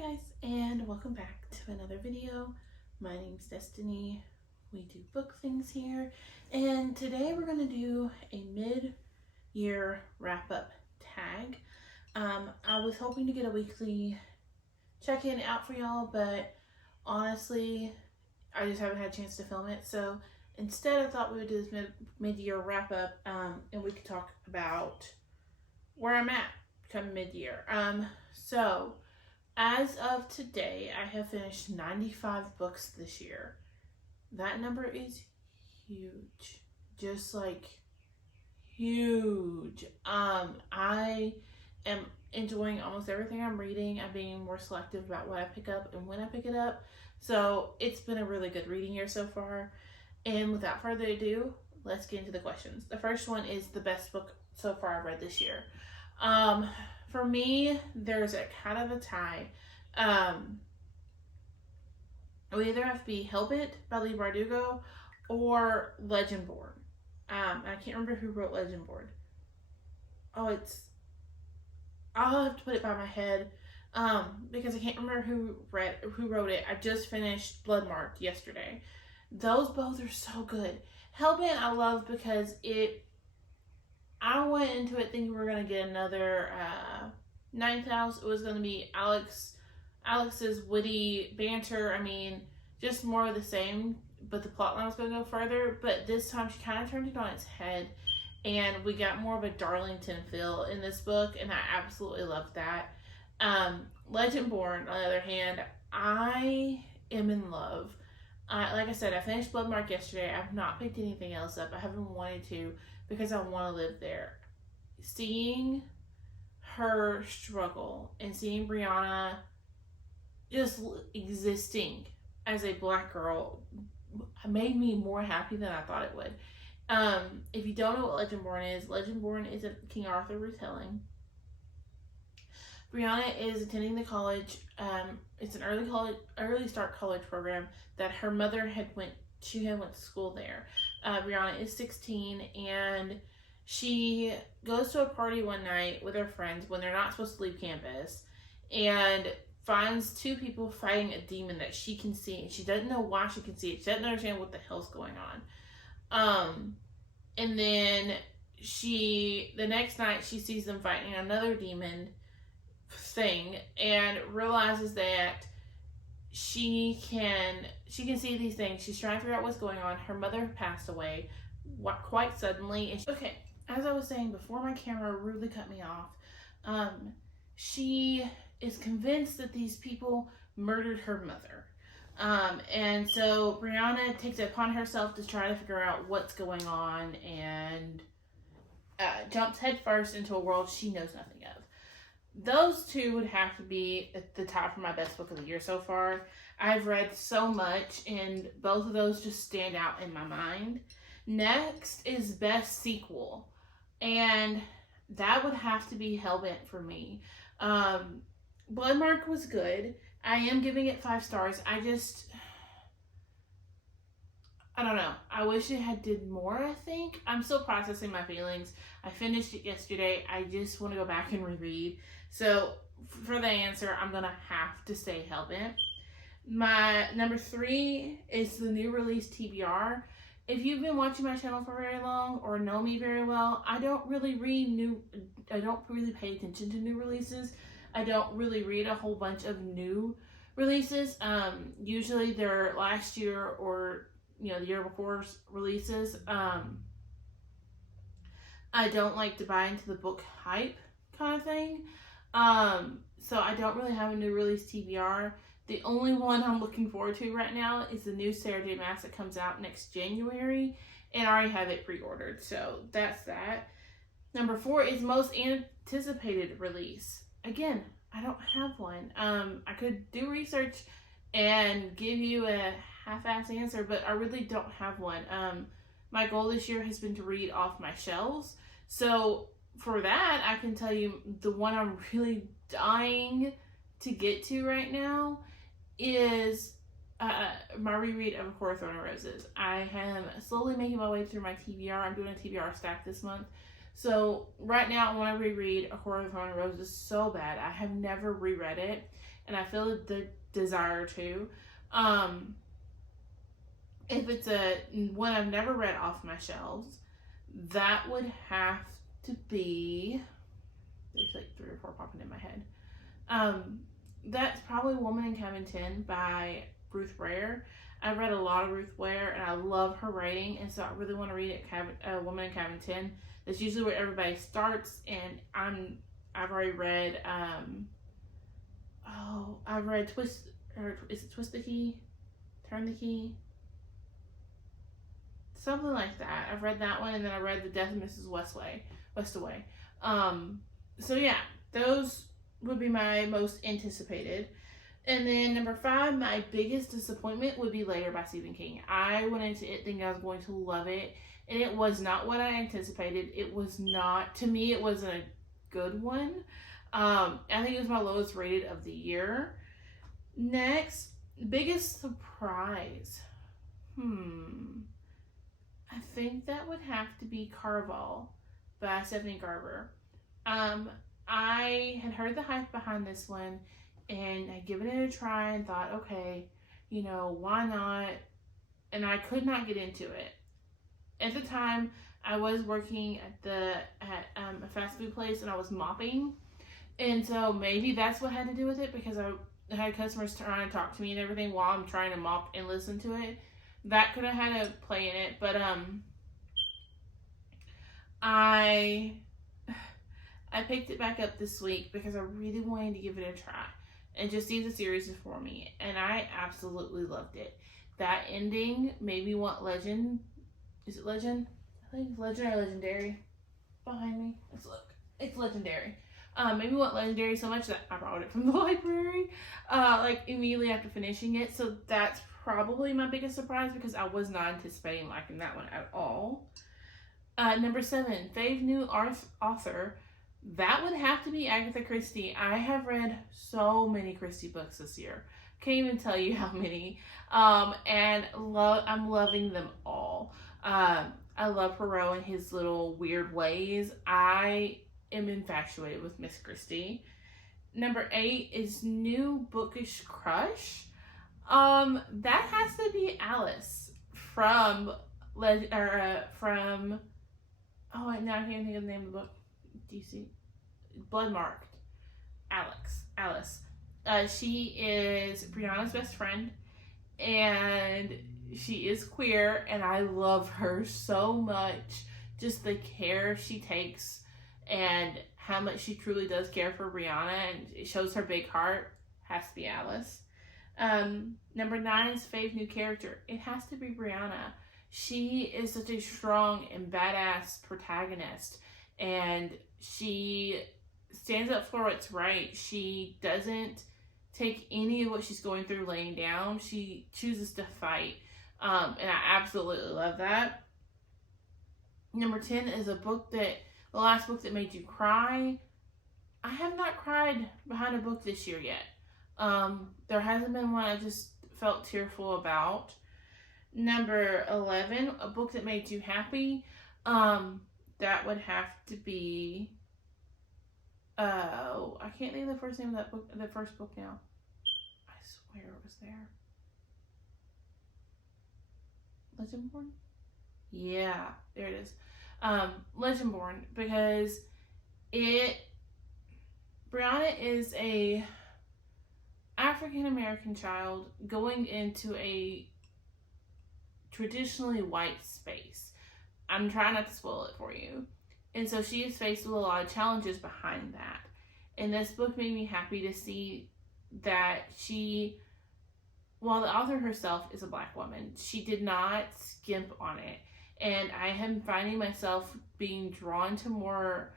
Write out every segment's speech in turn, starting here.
Hi guys, and welcome back to another video. My name's Destiny. We do book things here, and today we're going to do a mid-year wrap-up tag. I was hoping to get a weekly check-in out for y'all, but honestly, I just haven't had a chance to film it. So instead, I thought we would do this mid-year wrap-up, and we could talk about where I'm at come mid-year. So as of today, I have finished 95 books this year. That number is huge. Just like huge. I am enjoying almost everything I'm reading. I'm being more selective about what I pick up and when I pick it up. So it's been a really good reading year so far. And without further ado, let's get into the questions. The first one is the best book so far I've read this year. For me, there's a kind of a tie. We either have to be Hellbent by Leigh Bardugo or Legendborn. I can't remember who wrote Legendborn. I'll have to put it by my head, because I can't remember who wrote it. I just finished Bloodmarked yesterday. Those both are so good. Hellbent I love because I went into it thinking we were going to get another Ninth House. It was going to be Alex's witty banter. I mean, just more of the same, but the plotline was going to go further. But this time she kind of turned it on its head, and we got more of a Darlington feel in this book, and I absolutely loved that. Legendborn, on the other hand, I am in love. Like I said, I finished Bloodmarked yesterday. I've not picked anything else up. I haven't wanted to, because I want to live there. Seeing her struggle and seeing Brianna just existing as a Black girl made me more happy than I thought it would. If you don't know what Legendborn is a King Arthur retelling. Brianna is attending the college. It's an early start college program that her mother went to school there. Brianna is 16, and she goes to a party one night with her friends when they're not supposed to leave campus, and finds two people fighting a demon that she can see, and she doesn't know why she can see it. She doesn't understand what the hell's going on. And then the next night she sees them fighting another demon thing, and realizes that she can see these things. She's trying to figure out what's going on. Her mother passed away quite suddenly. Okay, as I was saying before my camera rudely cut me off, she is convinced that these people murdered her mother. And so Brianna takes it upon herself to try to figure out what's going on, and jumps headfirst into a world she knows nothing of. Those two would have to be at the top for my best book of the year so far. I've read so much, and both of those just stand out in my mind. Next is best sequel, and that would have to be Hellbent for me. Bloodmarked was good. I am giving it 5 stars. I don't know. I wish it had did more, I think. I'm still processing my feelings. I finished it yesterday. I just want to go back and reread. So for the answer, I'm going to have to say Hellbent. My number 3 is the new release TBR. If you've been watching my channel for very long or know me very well, I don't really pay attention to new releases. I don't really read a whole bunch of new releases. Usually they're last year or the year before's releases. I don't like to buy into the book hype kind of thing. So I don't really have a new release TBR. The only one I'm looking forward to right now is the new Sarah J. Maas that comes out next January, and I already have it pre-ordered, so that's that. Number 4 is most anticipated release. Again, I don't have one. I could do research and give you a half-ass answer, but I really don't have one. My goal this year has been to read off my shelves, so for that, I can tell you the one I'm really dying to get to right now is my reread of A Court of Thorn and Roses. I am slowly making my way through my TBR. I'm doing a TBR stack this month. So right now I want to reread A Court of Thorn and Roses so bad. I have never reread it, and I feel the desire to. If it's a one I've never read off my shelves, that would have to be. There's like 3 or 4 popping in my head. That's probably Woman in Cabin 10 by Ruth Ware. I've read a lot of Ruth Ware, and I love her writing, and so I really want to read it. Woman in Cabin 10. That's usually where everybody starts, and I've already read. I've read Twist, or is it Twist the Key, Turn the Key, something like that. I've read that one, and then I read The Death of Mrs. Westaway. So yeah, those would be my most anticipated. And then number 5, my biggest disappointment would be Later by Stephen King. I went into it thinking I was going to love it, and it was not what I anticipated. It was not, to me, it wasn't a good one. I think it was my lowest rated of the year. Next, biggest surprise. I think that would have to be Caraval by Stephanie Garber. I had heard the hype behind this one, and I'd given it a try and thought, okay, why not? And I could not get into it. At the time, I was working at a fast food place, and I was mopping, and so maybe that's what had to do with it, because I had customers trying to talk to me and everything while I'm trying to mop and listen to it. That could have had a play in it, but I picked it back up this week because I really wanted to give it a try and just see the series before me, and I absolutely loved it. That ending made me want Legend. Is it Legend? I think it's Legend or Legendary. Behind me. Let's look. It's Legendary. Made me want Legendary so much that I borrowed it from the library, like immediately after finishing it. So that's probably my biggest surprise, because I was not anticipating liking that one at all. Number 7, fave new author. That would have to be Agatha Christie. I have read so many Christie books this year. Can't even tell you how many. And I'm loving them all. I love Poirot and his little weird ways. I am infatuated with Miss Christie. Number 8 is New Bookish Crush. That has to be Alice from now I can't even think of the name of the book. DC Bloodmarked. Alice. She is Brianna's best friend, and she is queer, and I love her so much. Just the care she takes and how much she truly does care for Brianna, and it shows her big heart. Has to be Alice. Number 9 is fave new character. It has to be Brianna. She is such a strong and badass protagonist, and she stands up for what's right. She doesn't take any of what she's going through laying down. She chooses to fight, and I absolutely love that. Number 10 is the last book that made you cry. I have not cried behind a book this year yet. There hasn't been one I just felt tearful about. Number 11, a book that made you happy. That would have to be, I can't think of the first name of that book, the first book now. I swear it was there. Legendborn? Yeah, there it is. Legendborn, because Brianna is a African American child going into a traditionally white space. I'm trying not to spoil it for you. And so she is faced with a lot of challenges behind that. And this book made me happy to see that while the author herself is a Black woman, she did not skimp on it. And I am finding myself being drawn to more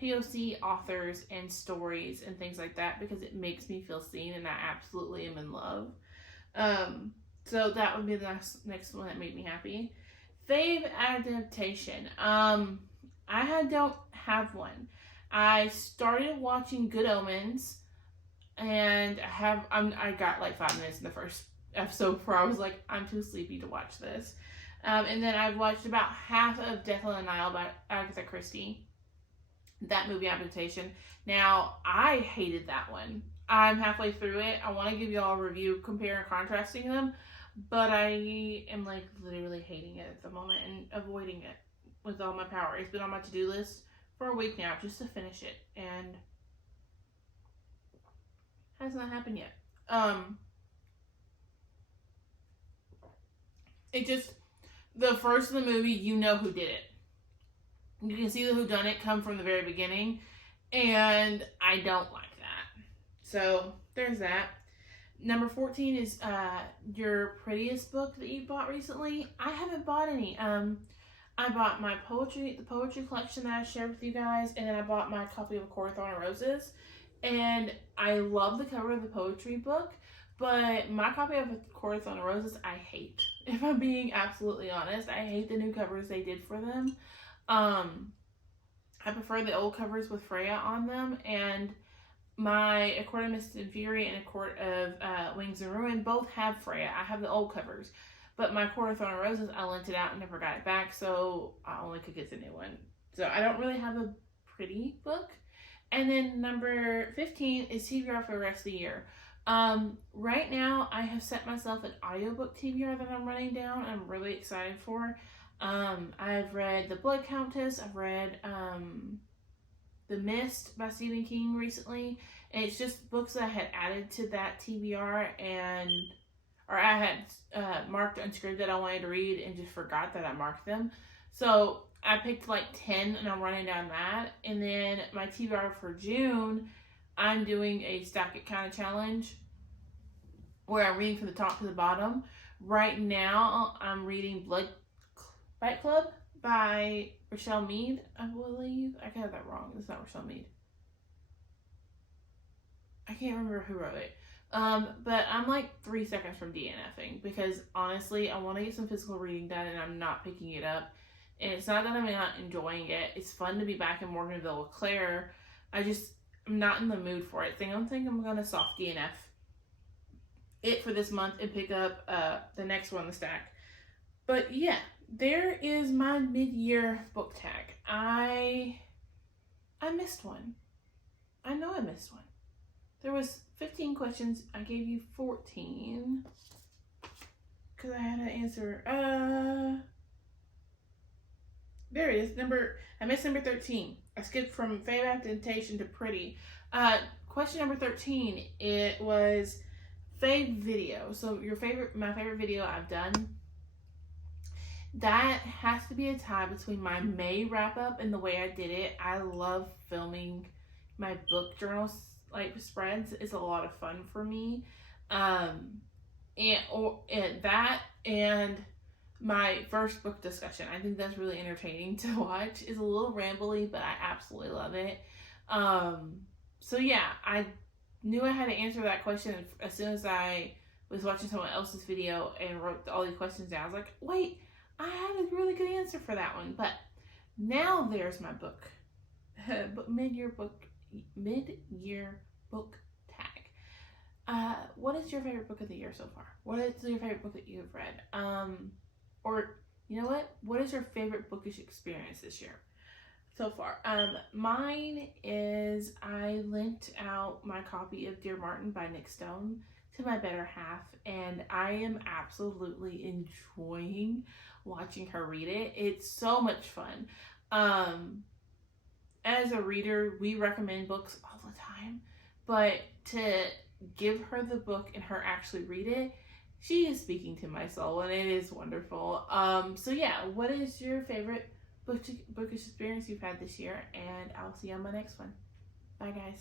POC authors and stories and things like that, because it makes me feel seen, and I absolutely am in love. So that would be the next one that made me happy. Fave adaptation. I don't have one. I started watching Good Omens, and I got like 5 minutes in so far I was like, I'm too sleepy to watch this. And then I've watched about half of Death on the Nile by Agatha Christie. That movie adaptation. Now, I hated that one. I'm halfway through it. I want to give you all a review, compare and contrasting them, but I am like literally hating it at the moment and avoiding it with all my power. It's been on my to-do list for a week now just to finish it, and has not happened yet. It just, the first of the movie, you know who did it. You can see the whodunit come from the very beginning, and I don't like that. So there's that. Number 14 is your prettiest book that you bought recently. I haven't bought any. I bought the poetry collection that I shared with you guys, and then I bought my copy of A Court of Thorn and Roses. And I love the cover of the poetry book, but my copy of A Court of Thorn and Roses, I hate. If I'm being absolutely honest, I hate the new covers they did for them. I prefer the old covers with Freya on them, and my A Court of Mist and Fury and A Court of Wings and Ruin both have Freya. I have the old covers, but my Court of Thorn and Roses, I lent it out and never got it back, so I only could get the new one. So I don't really have a pretty book. And then number 15 is TBR for the rest of the year. Right now, I have set myself an audiobook TBR that I'm running down. I'm really excited for. I've read The Blood Countess. I've read The Mist by Stephen King recently. And it's just books that I had added to that TBR, or I had marked unscripted that I wanted to read and just forgot that I marked them. So I picked like 10 and I'm running down that. And then my TBR for June, I'm doing a Stack It kind of challenge where I'm reading from the top to the bottom. Right now, I'm reading Fight Club by Rochelle Mead, I believe. I got that wrong. It's not Rochelle Mead. I can't remember who wrote it. But I'm like 3 seconds from DNFing because honestly, I want to get some physical reading done and I'm not picking it up. And it's not that I'm not enjoying it. It's fun to be back in Morganville with Claire. I'm not in the mood for it. I don't think I'm going to soft DNF it for this month and pick up the next one in the stack. But yeah, there is my mid-year book tag. I missed one. I know I missed one. There was 15 questions. I gave you 14 because I had to answer. There it is. I missed number 13. I skipped from favorite adaptation to pretty. Question number 13. It was fave video. So my favorite video I've done. That has to be a tie between my May wrap up and the way I did it. I love filming my book journal spreads. It's a lot of fun for me. And my first book discussion. I think that's really entertaining to watch. It's a little rambly, but I absolutely love it. So yeah, I knew I had to answer that question as soon as I was watching someone else's video and wrote all these questions down. I was like, wait, I had a really good answer for that one. But now there's my book. Mid-year book tag. What is your favorite book of the year so far? What is your favorite book that you've read? Or you know what is your favorite bookish experience this year so far? Mine is I lent out my copy of Dear Martin by Nick Stone to my better half, and I am absolutely enjoying watching her read it. It's so much fun. As a reader, we recommend books all the time, but to give her the book and her actually read it, she is speaking to my soul, and it is wonderful. So yeah, what is your favorite bookish experience you've had this year? And I'll see you on my next one. Bye, guys.